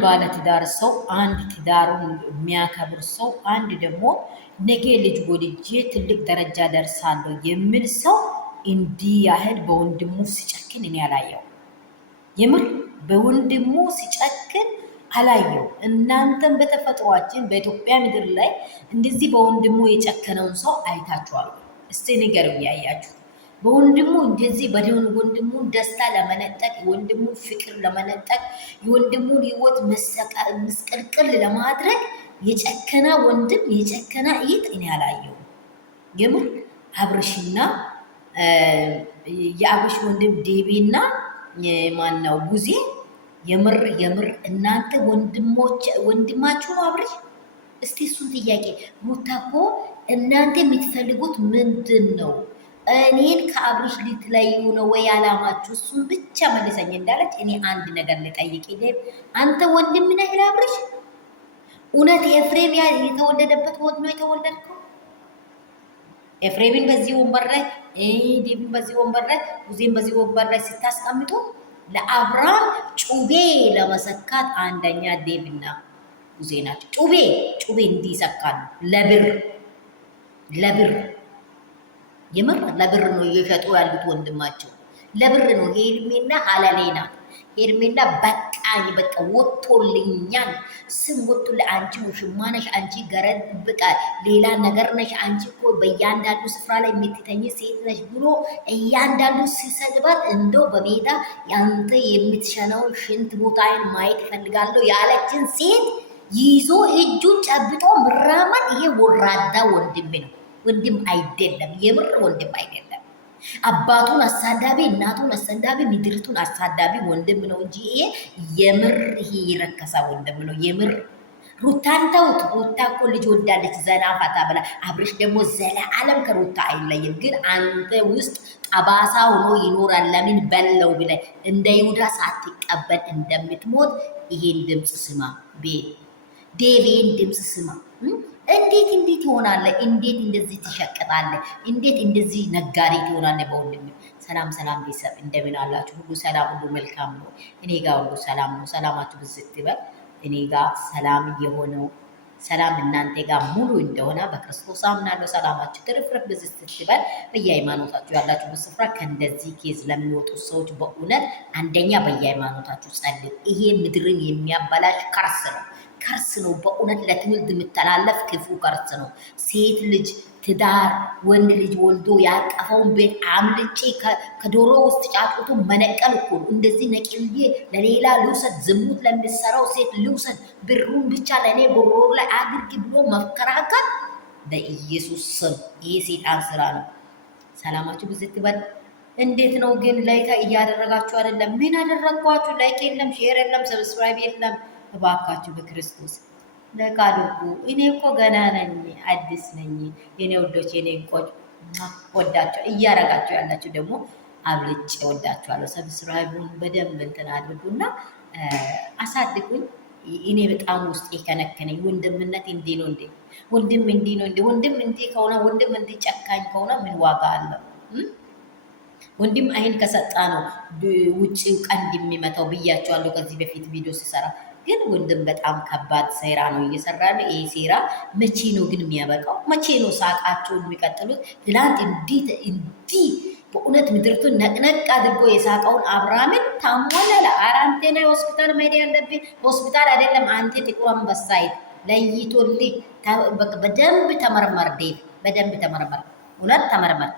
ባለ ትዳር ሰው፣ አንድ ትዳሩን የሚያከብር ሰው፣ አንድ ደግሞ ነገ ልጅ ወልጄ ትልቅ ደረጃ ደርሳለሁ የሚል ሰው እንዲህ ያህል በወንድሙ ሲጨክን እኔ አላየው። የምር በወንድሙ ሲጨክን አላየው። እናንተም በተፈጥሯችን በኢትዮጵያ ምድር ላይ እንደዚህ በወንድሙ የጨከነውን ሰው አይታችኋል? እስቲ ንገሩኝ ያያችሁ። በወንድሙ እንደዚህ ወንድሙን ደስታ ለመነጠቅ፣ የወንድሙን ፍቅር ለመነጠቅ፣ የወንድሙን ህይወት ምስቅልቅል ለማድረግ የጨከና ወንድም የጨከና እህት እኔ አላየሁም። የምር አብርሽና የአብርሽ ወንድም ዴቢና ማነው ጉዜ የምር እናንተ ወንድማችሁ ነው አብርሽ? እስቲ እሱን ጥያቄ ሩታ እኮ እናንተ የምትፈልጉት ምንድን ነው? እኔን ከአብርሽ ልትለዩ ነው ወይ አላማችሁ? እሱን ብቻ መልሰኝ እንዳለች እኔ አንድ ነገር ልጠይቅ። አንተ ወንድም ነህ ለአብርሽ? እውነት ኤፍሬም የተወለደበት ወድ ነው የተወለድከው? ኤፍሬምን በዚህ ወንበር ላይ ዴቪን በዚህ ወንበር ላይ ጉዜን በዚህ ወንበር ላይ ስታስቀምጡ ለአብርሃም ጩቤ ለመሰካት አንደኛ ዴቪና ጉዜ ናቸው። ጩቤ እንዲሰካሉ ለብር የምር ለብር ነው እየሸጡ ያሉት ወንድማቸው። ለብር ነው። ሄርሜላ ሀላሌ ናት። ሄርሜላ በቃኝ፣ በቃ ወጥቶልኛል፣ ስም ወጥቶልኝ። አንቺ ውሽማ ነሽ፣ አንቺ ገረድ በቃ ሌላ ነገር ነሽ፣ አንቺ እኮ በእያንዳንዱ ስፍራ ላይ የምትተኝ ሴት ነሽ ብሎ እያንዳንዱ ሲሰድባት እንደው በሜዳ ያንተ የምትሸነውን ሽንት ቦታዬን ማየት እፈልጋለሁ ያለችን ሴት ይዞ እጁን ጨብጦ ምራመድ፣ ይሄ ወራዳ ወንድም ነው። ወንድም አይደለም፣ የምር ወንድም አይደለም። አባቱን አሳዳቢ፣ እናቱን አሳዳቢ፣ ምድርቱን አሳዳቢ ወንድም ነው እንጂ ይሄ የምር ይሄ የረከሰ ወንድም ነው። የምር ሩታን ተውት። ሩታ እኮ ልጅ ወዳለች ዘና ፈታ ብላ። አብርሽ ደግሞ ዘለዓለም ከሩታ አይለይም። ግን አንተ ውስጥ ጠባሳ ሆኖ ይኖራል። ለምን በለው ብለህ እንደ ይሁዳ ሳትቀበል እንደምትሞት ይሄን ድምፅ ስማ። ዴቪን ድምፅ ስማ። እንዴት ይሆናል? እንዴት እንደዚህ ትሸቅጣለህ? እንዴት እንደዚህ ነጋዴ ትሆናለህ? በወንድም ሰላም ቤተሰብ እንደምን አላችሁ? ሁሉ ሰላም፣ ሁሉ መልካም ነው። እኔ ጋር ሁሉ ሰላም ነው። ሰላማችሁ ብዝት ይበል። እኔ ጋር ሰላም የሆነው ሰላም እናንተ ጋር ሙሉ እንደሆነ በክርስቶስ አምናለሁ። ሰላማችሁ ትርፍርፍ ብዝት ይበል። በየሃይማኖታችሁ ያላችሁ በስፍራ ከእንደዚህ ኬዝ ለሚወጡ ሰዎች በእውነት አንደኛ በየሃይማኖታችሁ ጸልዩ። ይሄ ምድርን የሚያበላሽ ከርስ ነው። በእውነት ለትውልድ የሚተላለፍ ክፉ ከርስ ነው። ሴት ልጅ ትዳር ወንድ ልጅ ወልዶ ያቀፈውን ቤት አምልጬ ከዶሮ ውስጥ ጫጩቱ መነቀል እኮ ነው። እንደዚህ ነቅዬ ለሌላ ልውሰድ፣ ዝሙት ለሚሰራው ሴት ልውሰድ፣ ብሩን ብቻ ለእኔ ጉሮሮ ላይ አድርግ ብሎ መከራከር በኢየሱስ ስም ይሄ ሴጣን ስራ ነው። ሰላማችሁ ብዝት ይበል። እንዴት ነው ግን ላይክ እያደረጋችሁ አይደለም? ምን አደረግኳችሁ? ላይክ የለም፣ ሼር የለም፣ ሰብስክራይብ የለም። እባካችሁ በክርስቶስ ለካ አድርጉ። እኔ እኮ ገና ነኝ፣ አዲስ ነኝ። የኔ ወዶች፣ የኔ ቆጭ ወዳቸው እያረጋችሁ ያላችሁ ደግሞ አብልጬ ወዳችኋለሁ። ሰብስክራይቡን በደንብ እንትን አድርጉና አሳድጉኝ። እኔ በጣም ውስጥ የከነከነኝ ወንድምነት እንዲህ ነው እንዴ? ወንድም እንዲህ ነው እንዴ? ወንድም እንዲህ ከሆነ ወንድም እንዲህ ጨካኝ ከሆነ ምን ዋጋ አለው? ወንድም አይን ከሰጣ ነው ውጭው ቀንድ የሚመታው ብያቸዋለሁ ከዚህ በፊት ቪዲዮ ሲሰራ። ግን ወንድም በጣም ከባድ ሴራ ነው እየሰራ ነው። ይሄ ሴራ መቼ ነው ግን የሚያበቃው? መቼ ነው ሳቃቸውን የሚቀጥሉት? ትላንት እንዲህ በእውነት ምድርቱን ነቅነቅ አድርጎ የሳቀውን አብርሃምን ታሟላለ። አራንቴና ሆስፒታል መሄድ ያለብህ ሆስፒታል አይደለም። አንተ ጥቁር አንበሳ ለይቶልህ በደንብ ተመርመር። ዴቭ በደንብ ተመርመር፣ እውነት ተመርመር።